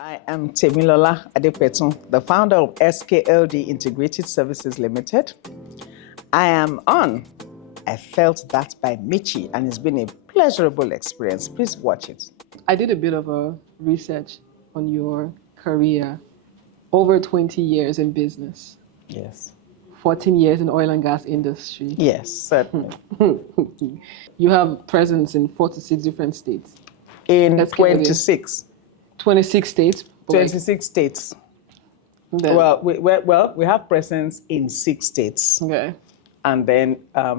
I am Temilola Adepetun, the founder of SKLD Integrated Services Limited. I am on I Felt That by Mitchy, and it's been a pleasurable experience. Please watch it. I did a bit of a research on your career. Over 20 years in business. Yes. 14 years in oil and gas industry. Yes, certainly. You have presence in 46 different states. In 26. 26 states? 26 states. Then, Well, we have presence in 6 states. okay. And then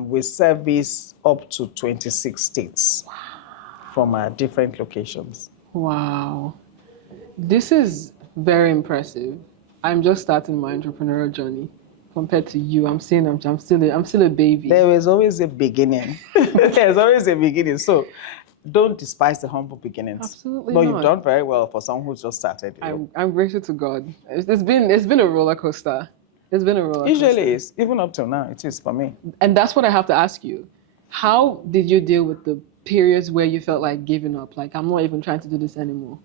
we service up to 26 states from our different locations. Wow. This is very impressive. I'm just starting my entrepreneurial journey. Compared to you, I'm still a baby. There is always a beginning. There's always a beginning. So don't despise the humble beginnings. Absolutely But not. you've done very well for someone who's just started. I'm grateful to God. It's been a roller coaster. It's been a roller coaster. Usually is. Even up till now, it is for me. And that's what I have to ask you. How did you deal with the periods where you felt like giving up? Like, I'm not even trying to do this anymore.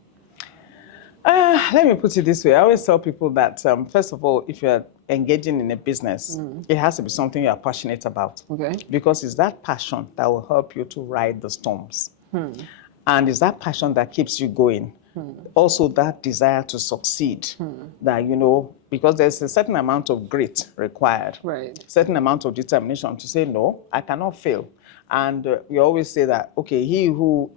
Let me put it this way. I always tell people that, first of all, if you're engaging in a business, it has to be something you're passionate about. Okay. Because it's that passion that will help you to ride the storms. And it's that passion that keeps you going. Also, that desire to succeed. That, because there's a certain amount of grit required. Right. Certain amount of determination to say, no, I cannot fail. And we always say that, okay, he who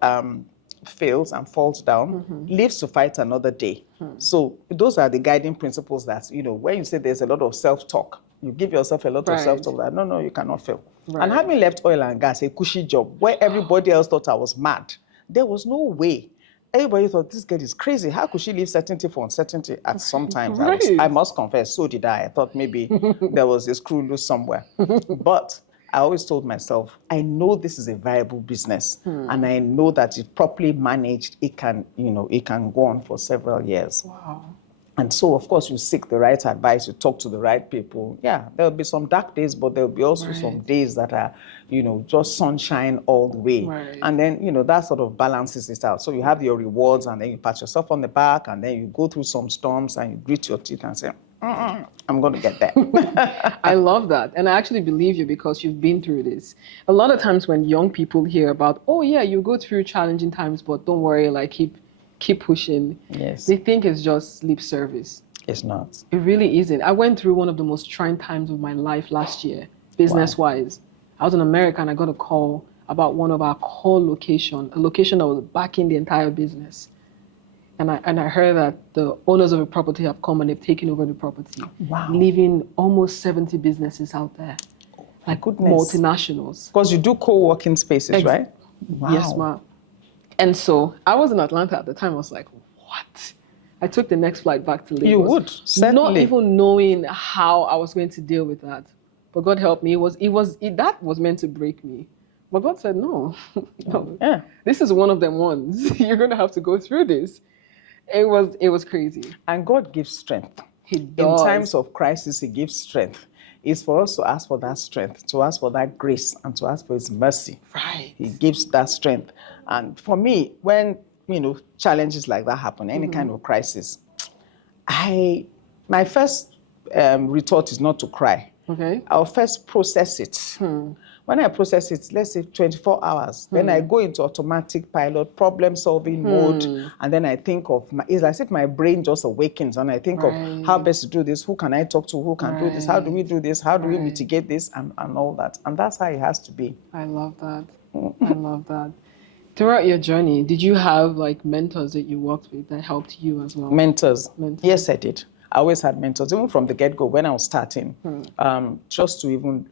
fails and falls down lives to fight another day. So those are the guiding principles that, when you say there's a lot of self-talk, you give yourself a lot of self-talk that, no, you cannot fail. Right. And having left oil and gas, a cushy job, where everybody else thought I was mad, there was no way. Everybody thought, this girl is crazy. How could she leave certainty for uncertainty at some times? Right. I must confess, so did I. I thought maybe there was a screw loose somewhere. But I always told myself, I know this is a viable business, and I know that if properly managed, it can go on for several years. Wow. And so, of course, you seek the right advice, you talk to the right people. Yeah, there'll be some dark days, but there'll be also some days that are, just sunshine all the way. Right. And then, that sort of balances it out. So you have your rewards, and then you pat yourself on the back, and then you go through some storms, and you grit your teeth and say, I'm going to get there. I love that. And I actually believe you because you've been through this. A lot of times when young people hear about, oh yeah, you go through challenging times, but don't worry, like keep pushing. Yes. They think it's just lip service. It's not. It really isn't. I went through one of the most trying times of my life last year, business-wise. I was in America and I got a call about one of our core locations, a location that was backing the entire business. And I heard that the owners of the property have come and they've taken over the property, leaving almost 70 businesses out there, like multinationals. Because you do co-working spaces, right? Wow. Yes, ma'am. And so I was in Atlanta at the time. I was like, what? I took the next flight back to Lagos. You would, certainly. Not even knowing how I was going to deal with that. But God helped me. That was meant to break me. But God said, no. Yeah. This is one of them ones. You're going to have to go through this. It was crazy. And God gives strength. He does. In times of crisis, He gives strength. It's for us to ask for that strength, to ask for that grace, and to ask for His mercy. Right. He gives that strength. And for me, when challenges like that happen, any kind of crisis, my first retort is not to cry. Okay. I'll first process it. When I process it, let's say 24 hours, then I go into automatic pilot, problem-solving mode, and then I think of, it's as if my brain just awakens, and I think of how best to do this, who can I talk to, who can do this, how do we do this, how do we mitigate this, and all that. And that's how it has to be. I love that. I love that. Throughout your journey, did you have mentors that you worked with that helped you as well? Mentors. Yes, I did. I always had mentors, even from the get-go when I was starting, just to even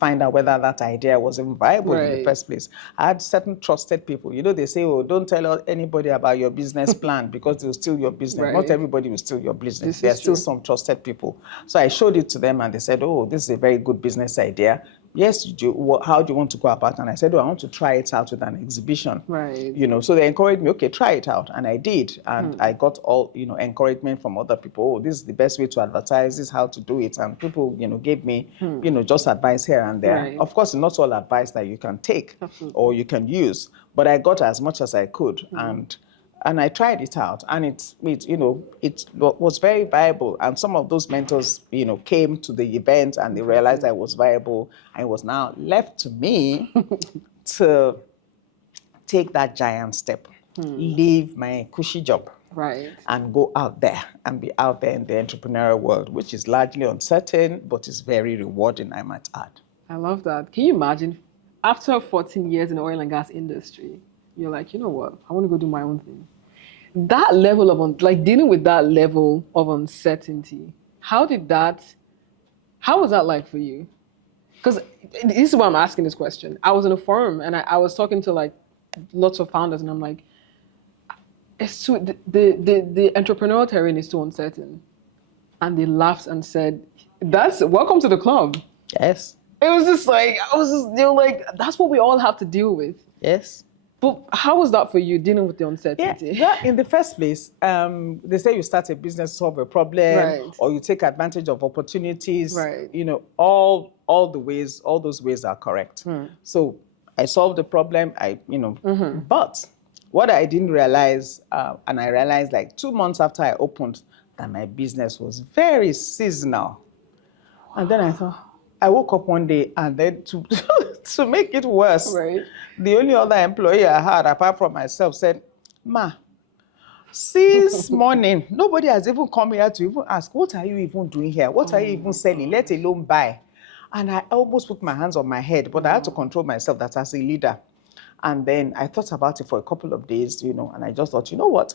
find out whether that idea was even viable in the first place. I had certain trusted people. They say, oh, don't tell anybody about your business plan because they'll steal your business. Not everybody will steal your business. There are still some trusted people. So I showed it to them and they said, oh, this is a very good business idea. Yes, how do you want to go about it? And I said, oh, I want to try it out with an exhibition. Right. So they encouraged me, okay, try it out. And I did. And I got all, encouragement from other people. Oh, this is the best way to advertise, this is how to do it. And people, gave me, just advice here and there. Right. Of course, not all advice that you can take or you can use. But I got as much as I could. And And I tried it out, and it was very viable. And some of those mentors, came to the event and they realized I was viable. And it was now left to me to take that giant step, leave my cushy job, and go out there and be out there in the entrepreneurial world, which is largely uncertain, but is very rewarding, I might add. I love that. Can you imagine, after 14 years in the oil and gas industry, you're like, you know what, I want to go do my own thing. That level of, dealing with that level of uncertainty, how was that like for you? Because this is why I'm asking this question. I was in a forum and I was talking to lots of founders, and I'm like, it's too, the entrepreneurial terrain is too uncertain. And they laughed and said, welcome to the club. Yes. It was just they were like, that's what we all have to deal with. Yes. But how was that for you, dealing with the uncertainty? Yeah. In the first place, they say you start a business to solve a problem, or you take advantage of opportunities. Right. All those ways are correct. So I solved the problem. But what I didn't realize, and I realized 2 months after I opened, that my business was very seasonal. Wow. And then I thought, I woke up one day, and then to to make it worse, the only other employee I had, apart from myself, said, "Ma, since morning, nobody has even come here to even ask, what are you even doing here? What are you even selling, let alone buy?" And I almost put my hands on my head, but I had to control myself, that as a leader. And then I thought about it for a couple of days, and I just thought, you know what?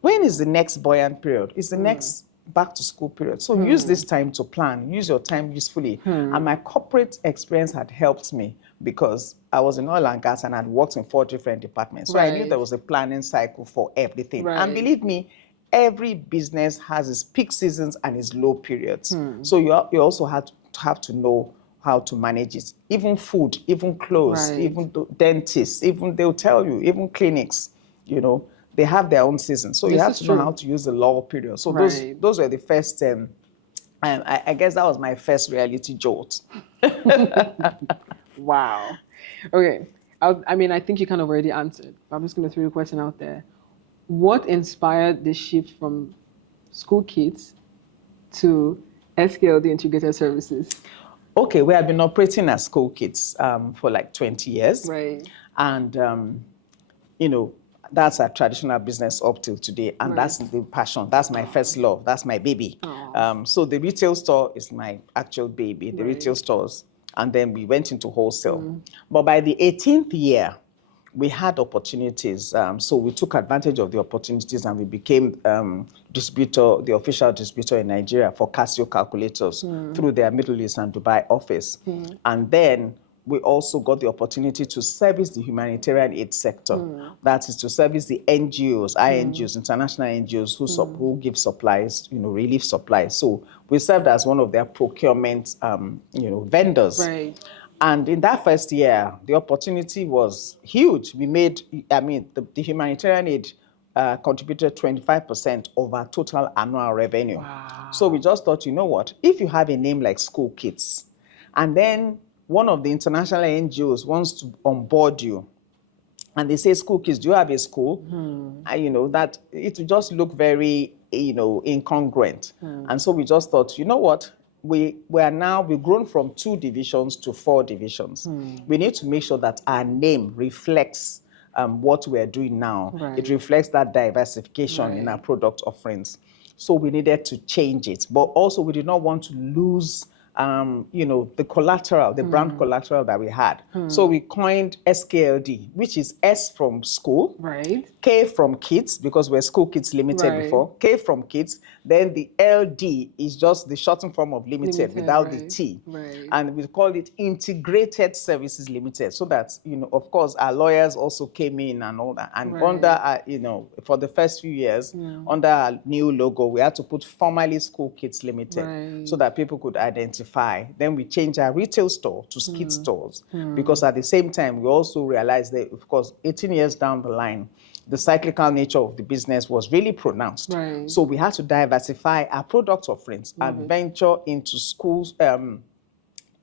When is the next buoyant period? It's the next back to school period. So use this time to plan, use your time usefully. And my corporate experience had helped me, because I was in oil and gas and I'd worked in 4 different departments. So I knew there was a planning cycle for everything. And believe me, every business has its peak seasons and its low periods. So you also have to know how to manage it. Even food, even clothes, even dentists, even they'll tell you, even clinics, they have their own season. So you have to know how to use the low period. So those were the first, I guess that was my first reality jolt. Wow. Okay. I think you kind of already answered, but I'm just going to throw a question out there. What inspired the shift from school kids to SKLD Integrated Services? Okay, we have been operating as school kids for 20 years. Right. And, that's our traditional business up till today. And that's the passion. That's my first love. That's my baby. So the retail store is my actual baby, the retail stores. And then we went into wholesale. But by the 18th year, we had opportunities. So we took advantage of the opportunities, and we became the official distributor in Nigeria for Casio calculators through their Middle East and Dubai office. And then we also got the opportunity to service the humanitarian aid sector. That is to service the NGOs, INGOs, international NGOs who give supplies, relief supplies. So we served as one of their procurement, vendors. Right. And in that first year, the opportunity was huge. We made, the humanitarian aid contributed 25% of our total annual revenue. Wow. So we just thought, you know what, if you have a name like School Kids, and then one of the international NGOs wants to onboard you, and they say, "School Kids, do you have a school?" That it would just look very, incongruent. And so we just thought, you know what, we've grown from 2 divisions to 4 divisions. We need to make sure that our name reflects what we're doing now. It reflects that diversification in our product offerings. So we needed to change it, but also we did not want to lose the collateral, the brand collateral that we had. So we coined SKLD, which is S from school, K from kids, because we're School Kids Limited before, K from kids, then the LD is just the shortened form of limited without the T. And we called it Integrated Services Limited, so that, of course, our lawyers also came in and all that. And under, for the first few years, under our new logo, we had to put formally School Kids Limited so that people could identify. Then we changed our retail store to skit stores, because at the same time, we also realized that, of course, 18 years down the line, the cyclical nature of the business was really pronounced. So we had to diversify our product offerings and venture into schools,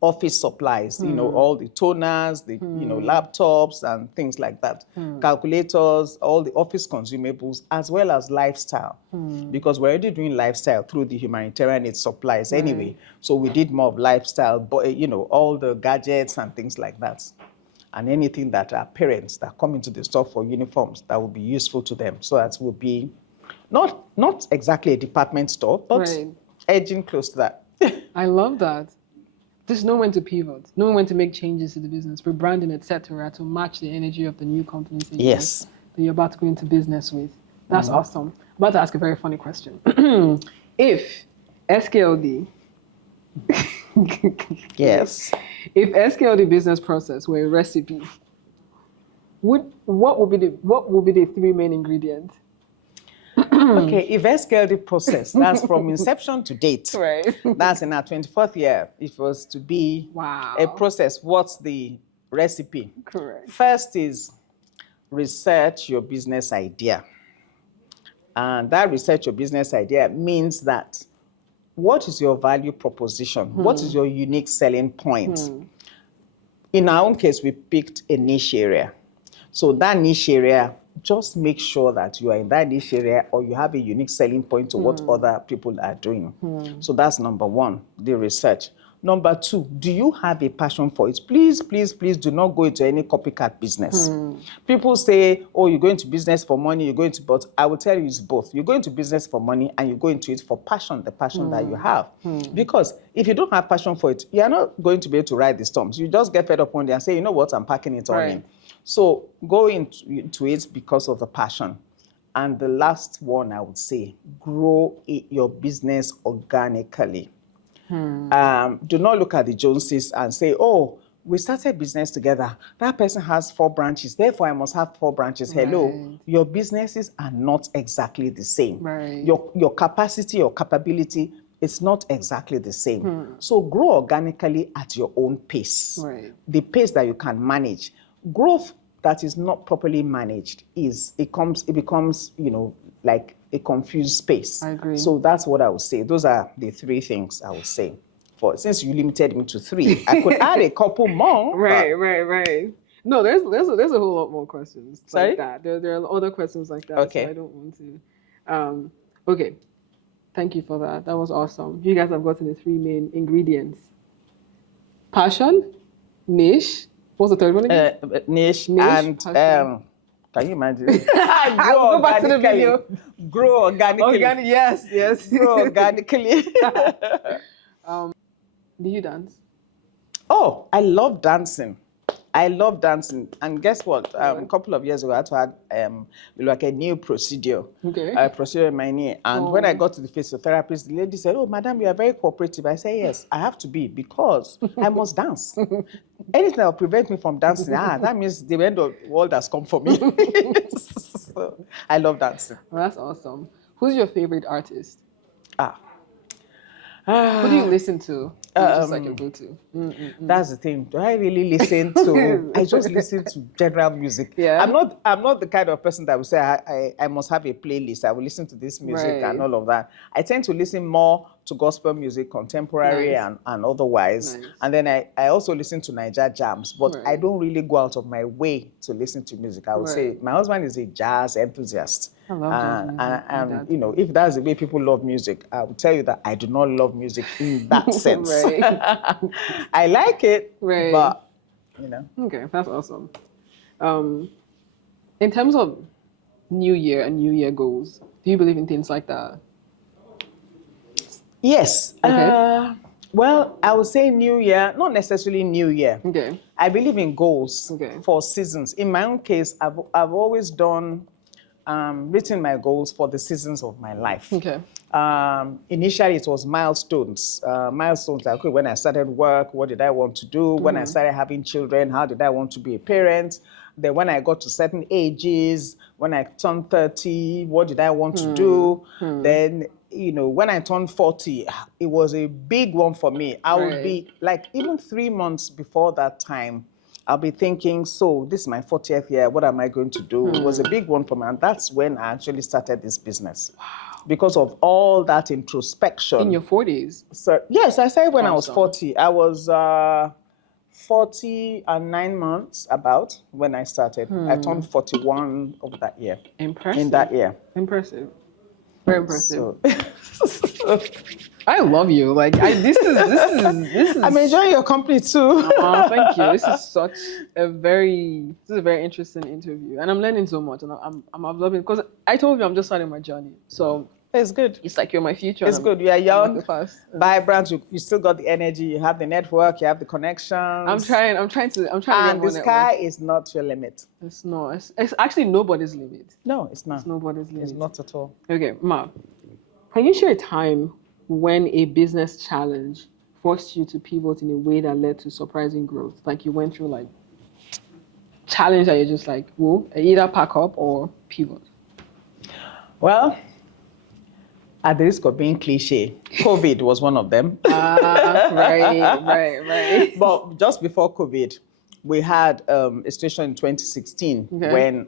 office supplies, all the toners, the laptops and things like that, calculators, all the office consumables, as well as lifestyle, because we're already doing lifestyle through the humanitarian aid supplies anyway. So we did more of lifestyle, but all the gadgets and things like that, and anything that our parents that come into the store for uniforms that will be useful to them. So that will be not exactly a department store, but edging close to that. I love that. Just know when to pivot, know when to make changes to the business, rebranding, etc., to match the energy of the new companies that you're about to go into business with. That's awesome. I'm about to ask a very funny question. If SKLD, yes, if SKLD business process were a recipe, what would be the three main ingredients? Okay, if SKLD process, that's from inception to date. Right. That's in our 24th year. If it was to be a process, what's the recipe? Correct. First is research your business idea. And that research your business idea means that what is your value proposition? What is your unique selling point? In our own case, we picked a niche area. So that niche area, just make sure that you are in that niche area or you have a unique selling point to what other people are doing. So that's number one, the research. Number two, do you have a passion for it? Please, please, please do not go into any copycat business. People say, oh, you're going to business for money, you're going to, but I will tell you it's both. You're going to business for money and you go into it for passion, the passion that you have. Because if you don't have passion for it, you're not going to be able to ride the storms. You just get fed up one day and say, you know what, I'm packing it all in. So go into it because of the passion. And the last one, I would say, grow your business organically. Do not look at the Joneses and say, oh, we started business together. That person has 4 branches, therefore I must have 4 branches. Hello, your businesses are not exactly the same. Your capacity, your capability, it's not exactly the same. So grow organically at your own pace, the pace that you can manage. Growth that is not properly managed it becomes like a confused space. I agree. So that's what I would say. Those are the 3 things I would say. Since you limited me to 3, I could add a couple more. Right. No, there's a whole lot more questions like that. There are other questions like that. Okay. So I don't want to. Okay. Thank you for that. That was awesome. You guys have gotten the 3 main ingredients: passion, niche. What's the third one again? Niche and can you imagine? Go back to the video. Grow organically. Yes. Grow organically. Do you dance? Oh, I love dancing. And guess what? A couple of years ago, I had to have like a new procedure. A procedure in my knee. And when I got to the physiotherapist, the lady said, oh, madam, you are very cooperative. I said, yes, I have to be because I must dance. Anything that will prevent me from dancing, that means the end of the world has come for me. So, I love dancing. Well, that's awesome. Who's your favorite artist? Who do you listen to? Just like a go-to. That's the thing. Do I really listen to? I just listen to general music. Yeah. I'm not the kind of person that will say I must have a playlist. I will listen to this music and all of that. I tend to listen more to gospel music, contemporary and otherwise. And then I also listen to Niger jams, but I don't really go out of my way to listen to music. I would say my husband is a jazz enthusiast. I love jazz and if that's the way people love music, I will tell you that I do not love music in that sense. I like it, but Okay, that's awesome. In terms of New Year and New Year goals, do you believe in things like that? Yes. Okay. Well, I would say New Year, not necessarily New Year. Okay. I believe in goals for seasons. In my own case, I've always written my goals for the seasons of my life. Okay. Initially, it was milestones. Milestones like, okay, when I started work, what did I want to do? When I started having children, how did I want to be a parent? Then when I got to certain ages, when I turned 30, what did I want to do? Then, when I turned 40, it was a big one for me. I would be like, even 3 months before that time, I'll be thinking, so this is my 40th year, what am I going to do? It was a big one for me, and that's when I actually started this business. Wow. Because of all that introspection. In your 40s? So, yes, I started when I was 40. I was 40 and 9 months about when I started. I turned 41 of that year. Impressive. In that year. Impressive. Very impressive. So, I love you. Like this is. I'm enjoying your company too. Thank you. This is a very interesting interview, and I'm learning so much, and I'm absorbing because I told you I'm just starting my journey. So it's good. It's like you're my future. It's good. You are young, vibrant. You still got the energy. You have the network. You have the connections. I'm trying to. And the sky is not your limit. It's not. It's actually nobody's limit. No, it's not. It's nobody's limit. It's not at all. Okay, Ma, can you share a time when a business challenge forced you to pivot in a way that led to surprising growth? Like you went through like challenge that you're just like, well, either pack up or pivot. Well, at the risk of being cliche, COVID was one of them. Right. But just before COVID, we had a situation in 2016 when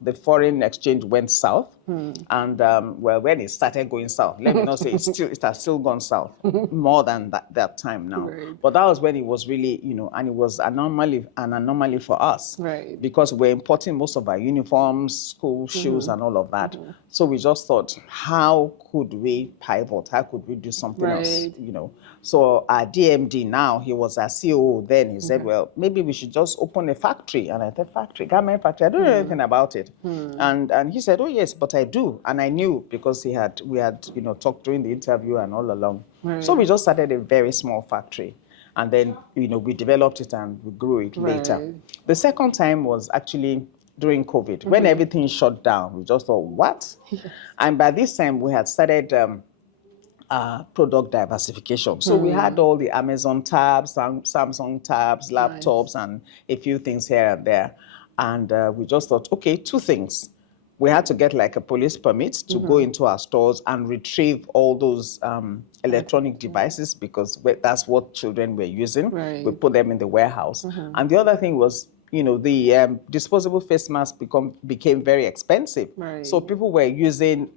the foreign exchange went south. And well, when it started going south, let me not say it has still gone south more than that time now. Right. But that was when it was really, and it was an anomaly for us. Right. Because we're importing most of our uniforms, school shoes, and all of that. So we just thought, how could we pivot? How could we do something else? So our DMD now, he was our COO then. He said, well, maybe we should just open a factory. And I said, garment factory? I don't know anything about it. And he said, oh yes, but I do. And I knew because we had talked during the interview and all along. Right. So we just started a very small factory. And then, we developed it and we grew it later. The second time was actually during COVID. When everything shut down, we just thought, what? And by this time, we had started product diversification. So we had all the Amazon tabs, Samsung tabs, laptops, and a few things here and there. And we just thought, okay, two things. We had to get like a police permit to go into our stores and retrieve all those electronic devices because that's what children were using. Right. We put them in the warehouse. And the other thing was, the disposable face masks became very expensive. Right. So people were using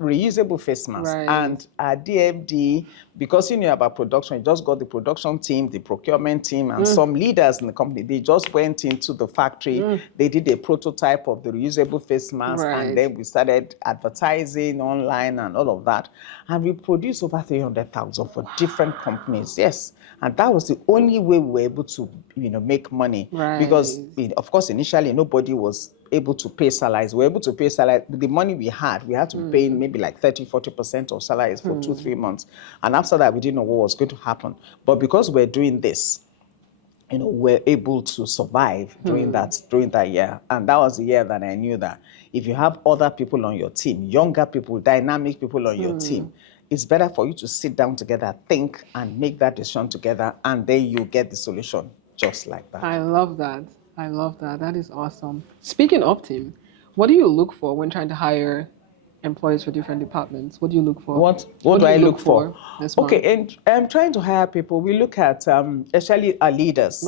reusable face masks. Right. And our DFD, because he knew about production, he just got the production team, the procurement team, and some leaders in the company. They just went into the factory. They did a prototype of the reusable face mask, and then we started advertising online and all of that. And we produced over 300,000 for different companies. Yes. And that was the only way we were able to, make money. Right. Because, of course, initially nobody was able to pay salaries. We were able to pay salaries. The money we had to be paying maybe like 30-40% of salaries for 2-3 months. And after that, we didn't know what was going to happen. But because we're doing this, we're able to survive during that year. And that was the year that I knew that if you have other people on your team, younger people, dynamic people on your team, it's better for you to sit down together, think, and make that decision together, and then you get the solution just like that. I love that. That is awesome. Speaking of team, what do you look for when trying to hire employees for different departments? What do you look for? What do I look for? Okay, and trying to hire people, we look at especially our leaders.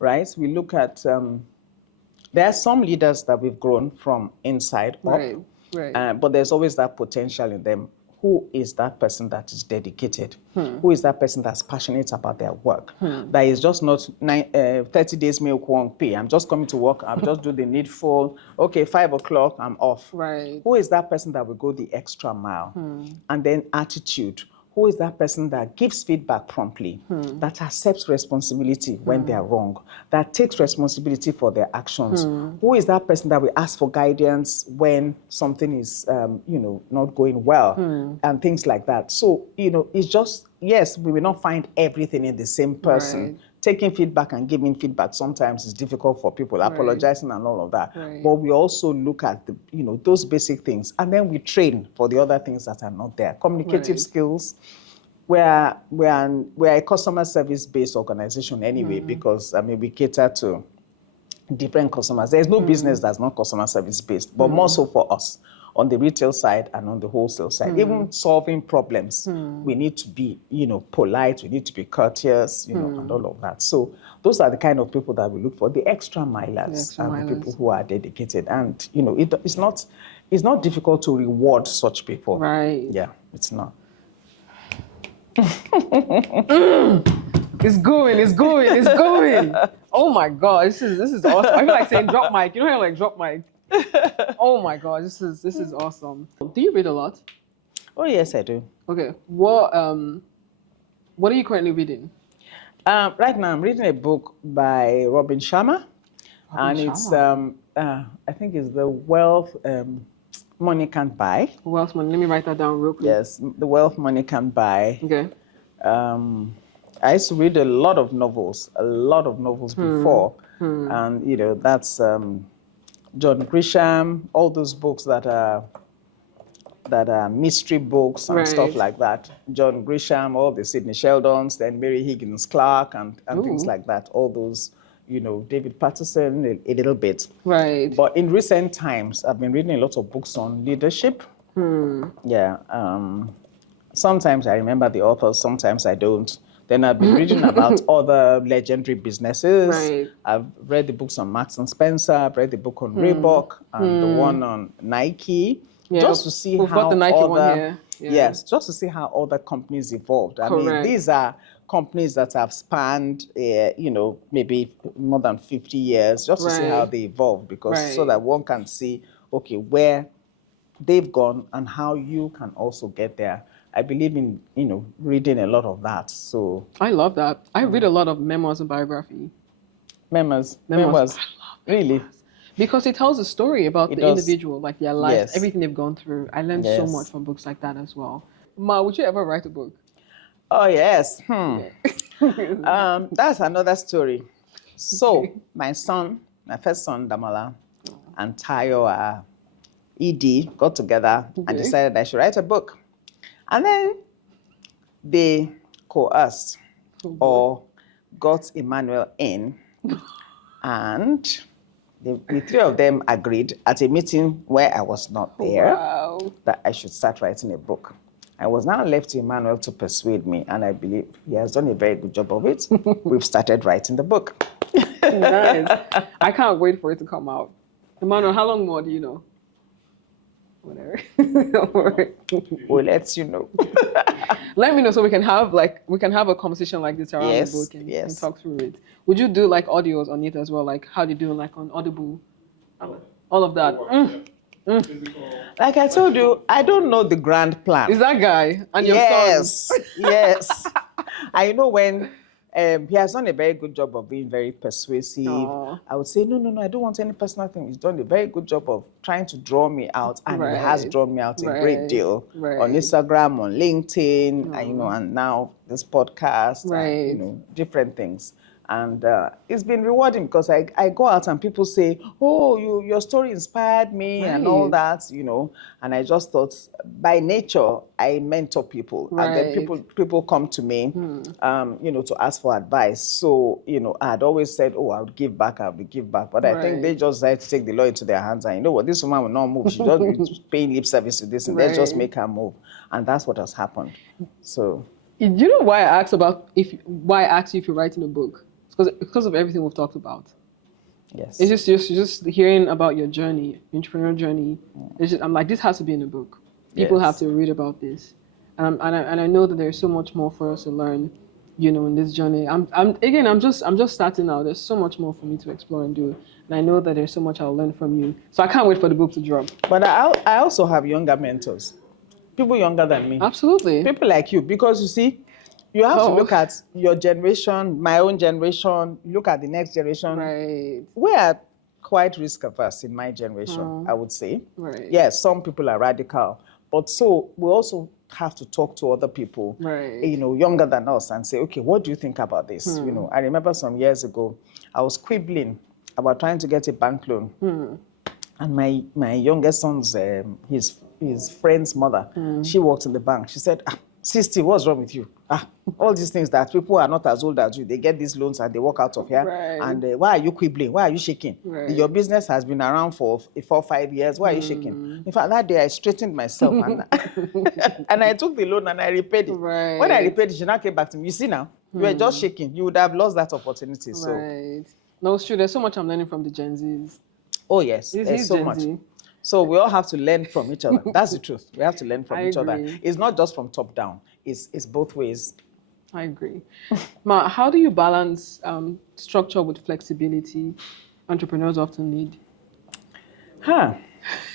Right. We look at there are some leaders that we've grown from inside up. But there's always that potential in them. Who is that person that is dedicated? Who is that person that's passionate about their work? That is just not 30 days milk, one pay. I'm just coming to work. I'll just do the needful. Okay, 5 o'clock, I'm off. Right. Who is that person that will go the extra mile? And then attitude. Who is that person that gives feedback promptly, that accepts responsibility when they are wrong, that takes responsibility for their actions? Who is that person that will ask for guidance when something is, not going well, and things like that? So, it's just, yes, we will not find everything in the same person. Right. Taking feedback and giving feedback sometimes is difficult for people, apologizing and all of that. But we also look at those basic things, and then we train for the other things that are not there. Communicative skills. We're a customer service based organization anyway, because we cater to different customers. There's no business that's not customer service based, but more so for us. on the retail side and on the wholesale side. Even solving problems, we need to be, polite, we need to be courteous, and all of that. So those are the kind of people that we look for, the extra milers, and the people who are dedicated. And, it's not difficult to reward such people. Right. Yeah, it's not. It's going. Oh my God, this is awesome. I feel like saying drop mic. You know how like drop mic? Oh my God, this is awesome. Do you read a lot? Oh yes, I do. Okay. What are you currently reading? Right now I'm reading a book by Robin Sharma. It's I think it's The Wealth Money Can't Buy. Wealth Money. Let me write that down real quick. Yes, The Wealth Money Can't Buy. Okay. I used to read a lot of novels before, and that's John Grisham, all those books that are mystery books and stuff like that. John Grisham, all the Sidney Sheldons, then Mary Higgins Clark, and things like that. All those, David Patterson, a little bit. Right. But in recent times, I've been reading a lot of books on leadership. Yeah. Sometimes I remember the authors, sometimes I don't. Then I've been reading about other legendary businesses. Right. I've read the books on Marks and Spencer. I've read the book on Reebok and the one on Nike. Yeah, just to see we've got the Nike one here. Yeah. Yes, just to see how other companies evolved. I mean, these are companies that have spanned, maybe more than 50 years, just to see how they evolved, because so that one can see, okay, where they've gone and how you can also get there. I believe in, reading a lot of that. So I love that. I read a lot of memoirs and biography. Memoirs. I love Really? memoirs. Because it tells a story about the individual, like their life, everything they've gone through. I learned so much from books like that as well. Ma, would you ever write a book? Oh, yes. That's another story. So my first son, Damola, and Tayo, ED, got together and decided I should write a book. And then they coerced or got Emmanuel in, and the three of them agreed at a meeting where I was not there that I should start writing a book. I was now left to Emmanuel to persuade me, and I believe he has done a very good job of it. We've started writing the book. Nice. I can't wait for it to come out. Emmanuel, how long more do you know? Whatever. Don't worry. We'll let you know. Let me know so we can have a conversation like this around the book and talk through it. Would you do like audios on it as well? Like how do you do like on Audible? All of that. Like I told you, I don't know the grand plan. Is that guy and your son? Yes. I know when he has done a very good job of being very persuasive. Aww. I would say, no, I don't want any personal thing. He's done a very good job of trying to draw me out, and he has drawn me out a great deal on Instagram, on LinkedIn, and now this podcast, and, different things. And it's been rewarding because I go out and people say, oh, your story inspired me and all that, and I just thought, by nature, I mentor people. And then people come to me, to ask for advice. So, I had always said, oh, I would give back. But I think they just decided to take the law into their hands. And you know what, this woman will not move. She's just be paying lip service to this, and let's just make her move. And that's what has happened. So. Do you know why I asked why I asked you if you're writing a book? Because of everything we've talked about. Yes. It's just hearing about your journey, entrepreneurial journey. I'm like, this has to be in a book. People have to read about this, and I know that there's so much more for us to learn, in this journey. I'm just starting out. There's so much more for me to explore and do, and I know that there's so much I'll learn from you. So I can't wait for the book to drop. But I also have younger mentors, people younger than me. Absolutely. People like you, because you see. You have to look at your generation, my own generation, look at the next generation. Right. We are quite risk averse in my generation, I would say. Right. Yes, some people are radical, but so we also have to talk to other people, younger than us, and say, okay, what do you think about this? I remember some years ago, I was quibbling about trying to get a bank loan. And my youngest son's, his friend's mother, she worked in the bank. She said, 60, what's wrong with you? All these things that people are not as old as you, they get these loans and they walk out of here. Right. And why are you quibbling? Why are you shaking? Right. Your business has been around for 4 or 5 years. Why are you shaking? In fact, that day I straightened myself and, and I took the loan and I repaid it. Right. When I repaid it, she now came back to me. You see now, you were just shaking. You would have lost that opportunity. So. Right. No, it's true. There's so much I'm learning from the Gen Zs. Oh, yes. There's so much. So we all have to learn from each other. That's the truth. We have to learn from each other. It's not just from top down. It's both ways. I agree. Ma, how do you balance structure with flexibility entrepreneurs often need?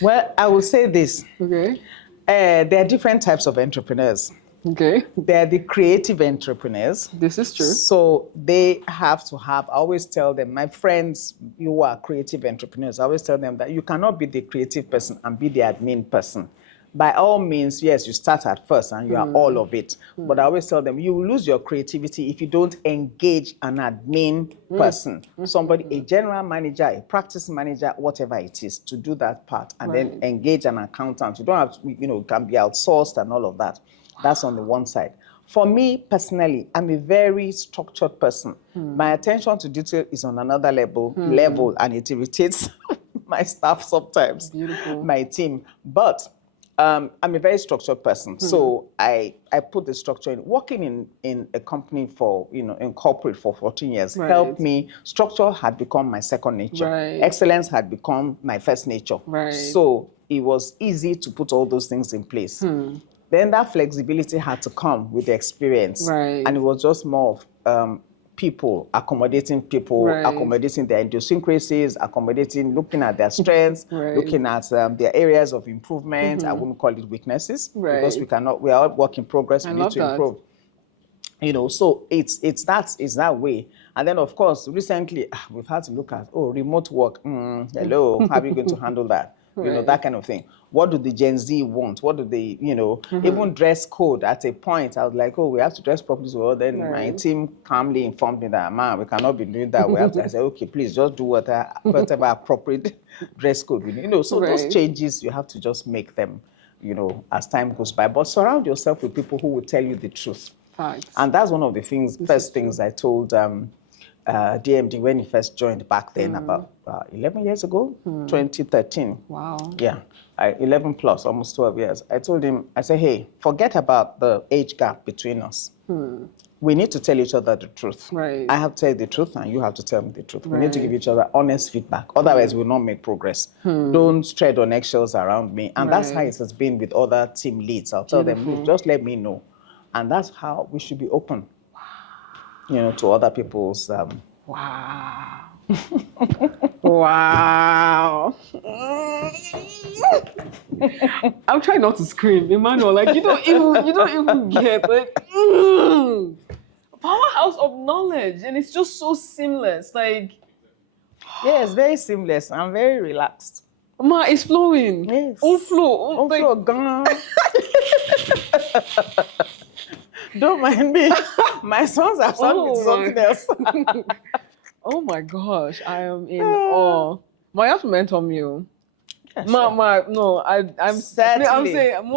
Well, I will say this. Okay. There are different types of entrepreneurs. Okay. They're the creative entrepreneurs. This is true. So they have to have, I always tell them, my friends who are creative entrepreneurs, I always tell them that you cannot be the creative person and be the admin person. By all means, yes, you start at first and you are all of it. But I always tell them, you will lose your creativity if you don't engage an admin person, somebody, a general manager, a practice manager, whatever it is, to do that part, and then engage an accountant. You don't have to, it can be outsourced and all of that. That's on the one side. For me personally, I'm a very structured person. My attention to detail is on another level, and it irritates my staff sometimes, my team. But I'm a very structured person, so I put the structure in. Working in a company for, in corporate for 14 years helped me. Structure had become my second nature. Excellence had become my first nature. So it was easy to put all those things in place. Then that flexibility had to come with the experience. And it was just more of people, accommodating their idiosyncrasies, looking at their strengths, looking at their areas of improvement. I wouldn't call it weaknesses, because we are all work in progress. We need to improve. So it's that way. And then of course, recently we've had to look at, remote work. Hello, how are you going to handle that? That kind of thing. What do the Gen Z want? What do they, even dress code at a point, I was like, we have to dress properly. So then my team calmly informed me that, man, we cannot be doing that. We have to, I said, okay, please just do whatever appropriate dress code we need. So those changes, you have to just make them, as time goes by. But surround yourself with people who will tell you the truth. And that's one of the first things I told DMD when he first joined back then, about 11 years ago, 2013. Wow. Yeah, 11 plus, almost 12 years. I told him, I said, hey, forget about the age gap between us. We need to tell each other the truth. I have to tell you the truth and you have to tell me the truth. We need to give each other honest feedback. Otherwise, we'll not make progress. Don't tread on eggshells around me. And that's how it has been with other team leads. I'll tell them, look, just let me know. And that's how we should be open. To other people's. Wow. Wow. I'm trying not to scream, Emmanuel. Like you don't even get powerhouse of knowledge, and it's just so seamless. Like, yeah, it's very seamless. I'm very relaxed. Ma, it's flowing. Yes. On flow. Gone. Don't mind me. My sons are with something else. Oh my gosh, I am in awe. Ma, you have to mentor me. Yes, I'm certainly. I'm saying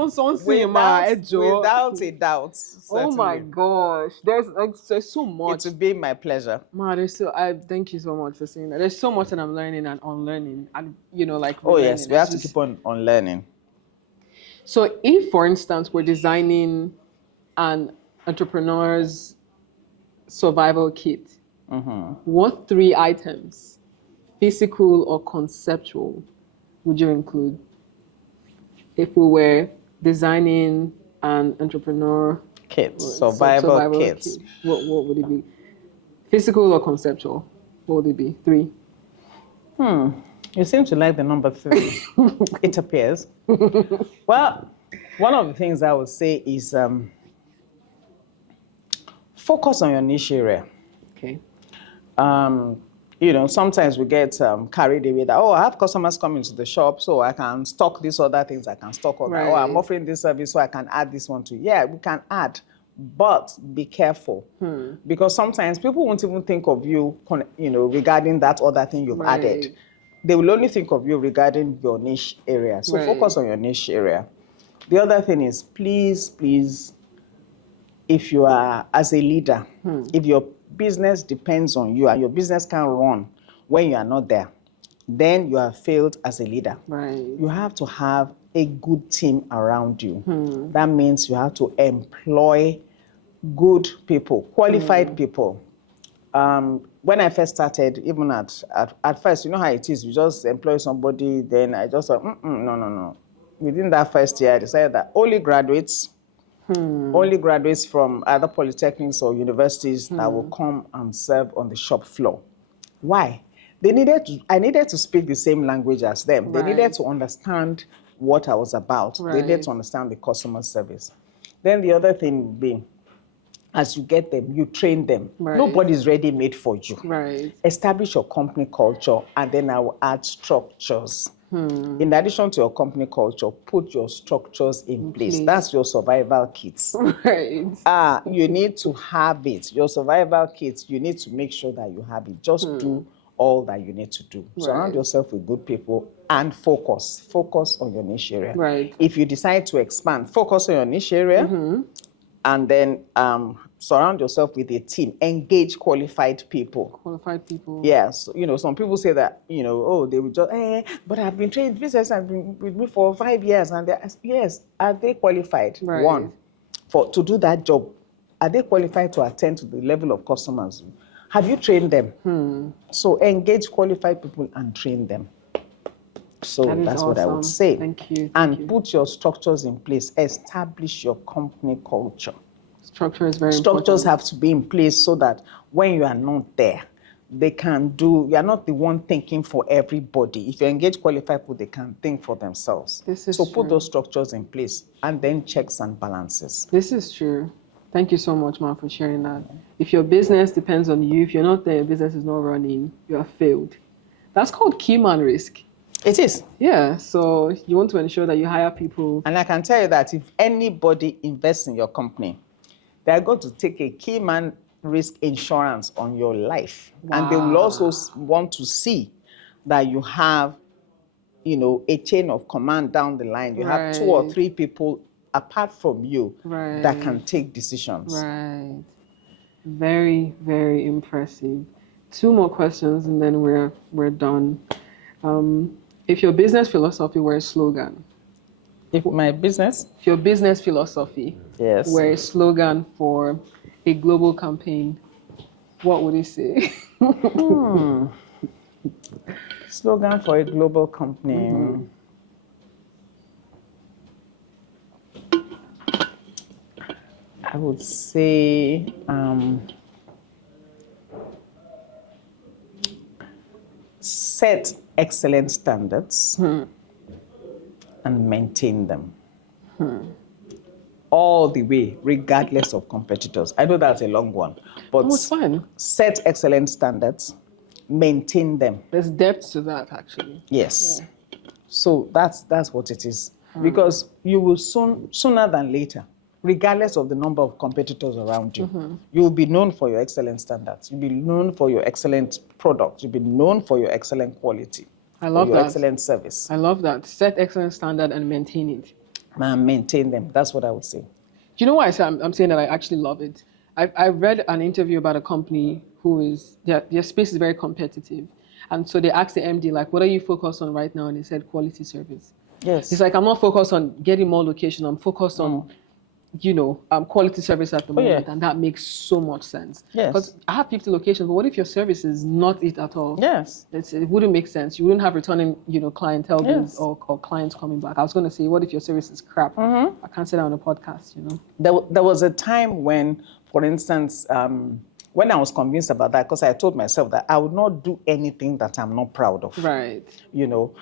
without a doubt. Certainly. Oh my gosh, there's so much. It would be my pleasure. Ma, I thank you so much for saying that. There's so much that I'm learning and unlearning, and oh yes, we have to keep on unlearning. So, if for instance we're designing an entrepreneur's survival kit, what 3 items, physical or conceptual, would you include if we were designing an entrepreneur kit, survival kit? What would it be? Physical or conceptual? What would it be? 3. You seem to like the number 3. It appears. Well, one of the things I would say is focus on your niche area. Okay. Sometimes we get carried away that, I have customers coming to the shop, so I can stock these other things, I can stock all that. I'm offering this service, so I can add this one to. Yeah, we can add, but be careful. Because sometimes people won't even think of you, regarding that other thing you've added. They will only think of you regarding your niche area. So focus on your niche area. The other thing is, please if you are, as a leader, if your business depends on you and your business can't run when you are not there, then you have failed as a leader. Right. You have to have a good team around you. That means you have to employ good people, qualified people. When I first started, even at first, you know how it is, you just employ somebody, then I just thought, no. Within that first year, I decided that only graduates from either polytechnics or universities that will come and serve on the shop floor. Why? I needed to speak the same language as them. They needed to understand what I was about. They needed to understand the customer service. Then the other thing would be, as you get them, you train them. Nobody's ready-made for you. Establish your company culture, and then I will add structures. In addition to your company culture, put your structures in place. That's your survival kits. You need to have it. Your survival kits, you need to make sure that you have it. Just do all that you need to do. Surround yourself with good people and focus. Focus on your niche area. If you decide to expand, focus on your niche area, and then surround yourself with a team. Engage qualified people. Yes. You know, some people say that, you know, oh, they will just, but I've been trained, business has been with me for 5 years. And yes, are they qualified? One, to do that job. Are they qualified to attend to the level of customers? Have you trained them? So engage qualified people and train them. So that's awesome. What I would say. Thank you. And put your structures in place. Establish your company culture. Structure is very Structures important. have to be in place so that when you are not there, they can do, you are not the one thinking for everybody. If you engage qualified people, they can think for themselves. So put those structures in place, and then checks and balances. This is true. Thank you so much, Ma, for sharing that. If your business depends on you, if you're not there, your business is not running, you have failed. That's called key man risk. It is. Yeah, so you want to ensure that you hire people. And I can tell you that if anybody invests in your company, they're going to take a key man risk insurance on your life. Wow. And they will also want to see that you have, you know, a chain of command down the line. You have 2 or 3 people apart from you that can take decisions. Very, very impressive. 2 more questions and then we're done. If your business philosophy were a slogan. If my business? If your business philosophy were a slogan for a global campaign, what would it say? Slogan for a global company. I would say set excellent standards and maintain them all the way, regardless of competitors. I know that's a long one, but it's fine. Set excellent standards, maintain them. There's depth to that, actually. Yes. Yeah. So that's what it is. Because you will sooner than later, regardless of the number of competitors around you, you'll be known for your excellent standards. You'll be known for your excellent product. You'll be known for your excellent quality. I love your that. Excellent service. I love that. Set excellent standard and maintain it. And maintain them. That's what I would say. Do you know why I'm saying that I actually love it? I read an interview about a company who is, their space is very competitive. And so they asked the MD, like, what are you focused on right now? And he said, quality service. Yes. He's like, I'm not focused on getting more location. I'm focused on, you know, quality service at the moment. And that makes so much sense. Yes. Because I have 50 locations, but what if your service is not it at all? Yes. It wouldn't make sense. You wouldn't have returning, you know, clientele or clients coming back. I was going to say, what if your service is crap? I can't say that on a podcast, you know. There was a time when, for instance, when I was convinced about that, because I told myself that I would not do anything that I'm not proud of. Right. You know,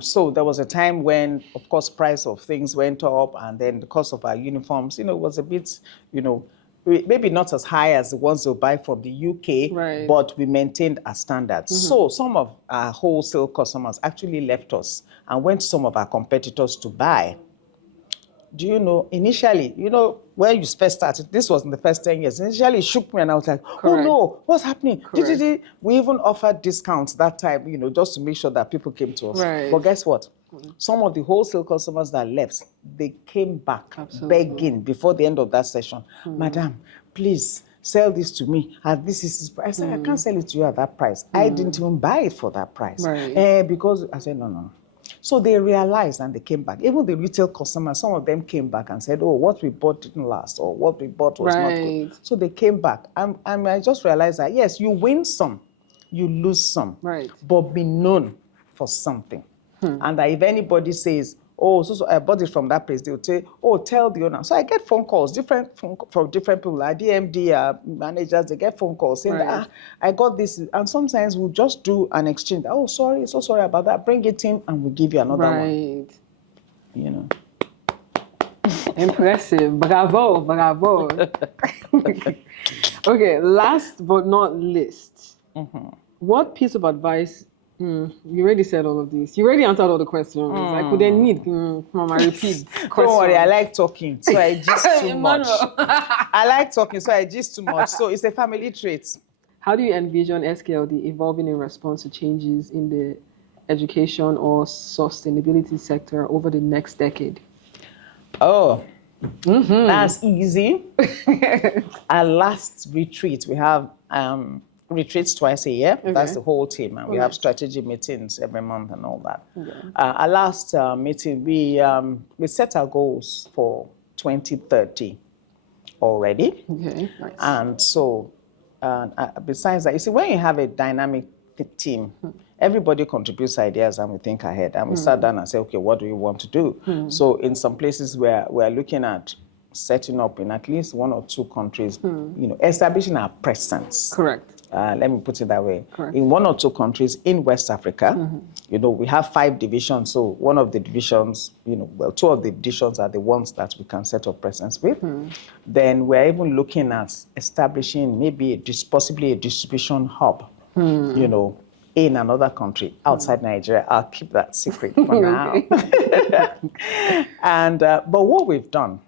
so there was a time when, of course, price of things went up, and then the cost of our uniforms, you know, was a bit, you know, maybe not as high as the ones we buy from the UK, but we maintained our standards. So some of our wholesale customers actually left us and went to some of our competitors to buy. Do you know, initially, you know, when you first started, this was in the first 10 years, initially it shook me and I was like, oh no, what's happening? We even offered discounts that time, you know, just to make sure that people came to us. But guess what? Some of the wholesale customers that left, they came back begging before the end of that session. Madam, please sell this to me. This is his price. I said, I can't sell it to you at that price. I didn't even buy it for that price. Because I said, no. So they realized and they came back. Even the retail customers, some of them came back and said, oh, what we bought didn't last, or what we bought was not good. So they came back. And I just realized that, yes, you win some, you lose some, but be known for something. And that if anybody says, oh, so I bought it from that place, they'll say, oh, tell the owner. So I get phone calls, from different people, like DMD managers, they get phone calls saying, that, I got this. And sometimes we'll just do an exchange. Oh, sorry, so sorry about that. Bring it in and we'll give you another one. You know. Impressive. Bravo, bravo. Okay, last but not least, what piece of advice? You already said all of this. You already answered all the questions. I couldn't need. Mama, repeat. Don't worry, I like talking, so I gist too much. I like talking, so I gist too much. So it's a family trait. How do you envision SKLD evolving in response to changes in the education or sustainability sector over the next decade? Oh, that's easy. Our last retreat, we have retreats twice a year. That's the whole team, and we have strategy meetings every month and all that. Our last meeting, we set our goals for 2030 already. And so, besides that, you see, when you have a dynamic team, everybody contributes ideas and we think ahead, and we sat down and say, okay, what do we want to do? So in some places where we're looking at setting up in at least 1 or 2 countries, establishing our presence. Let me put it that way. In 1 or 2 countries in West Africa, we have 5 divisions. So one of the divisions, 2 of the divisions are the ones that we can set up presence with. Then we're even looking at establishing maybe possibly a distribution hub, in another country outside Nigeria. I'll keep that secret for now. And but what we've done,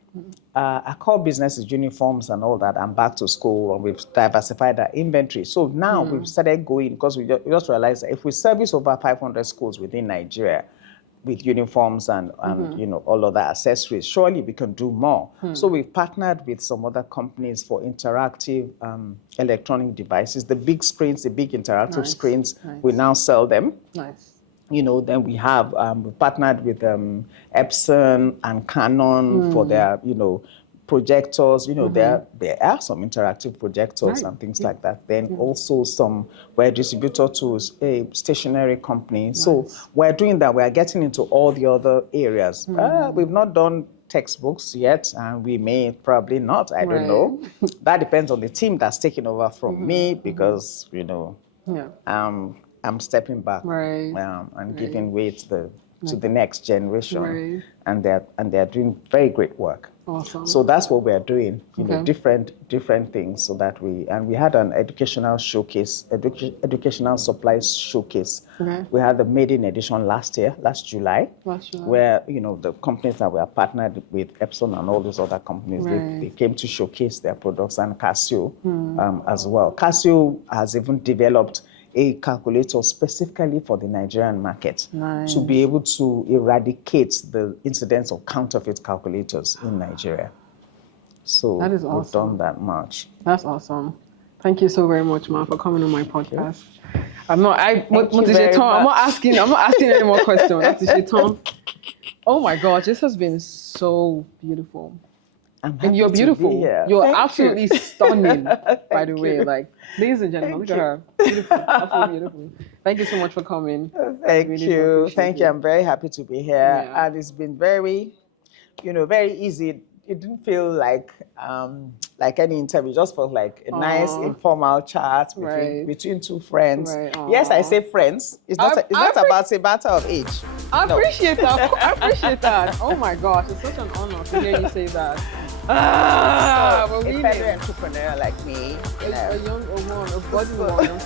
our core business is uniforms and all that, and back to school, and we've diversified our inventory. So now we've started going, because we just realized that if we service over 500 schools within Nigeria with uniforms and all other accessories, surely we can do more. So we've partnered with some other companies for interactive electronic devices. The big screens, the big interactive screens, we now sell them. Then we have we partnered with Epson and Canon for their projectors. There are some interactive projectors and things like that. Then also we're distributor to a stationery company. So we're doing that. We're getting into all the other areas. We've not done textbooks yet, and we may probably not. I don't know. That depends on the team that's taking over from me, because I'm stepping back and giving way to the next generation, and they're doing very great work. Awesome. So that's what we're doing, different things, so that we had an educational showcase, educational supplies showcase. We had the maiden edition last July, where the companies that were partnered with, Epson and all those other companies, they came to showcase their products, and Casio as well. Casio has even developed a calculator specifically for the Nigerian market to be able to eradicate the incidence of counterfeit calculators in Nigeria. So that is awesome. We've done that much. That's awesome. Thank you so very much, Ma, for coming on my podcast. I'm not asking any more questions. Oh my gosh, this has been so beautiful. And you're beautiful. You're absolutely stunning, by the way. Like, ladies and gentlemen, look at her. Beautiful. Absolutely beautiful. Thank you so much for coming. Thank you. I'm very happy to be here. And it's been very, very easy. It didn't feel like any interview. It just felt like a nice informal chat between 2 friends. Yes, I say friends. It's not about a matter of age. I appreciate that. Oh my gosh, it's such an honor to hear you say that. A fellow entrepreneur like me. A young woman, a body woman.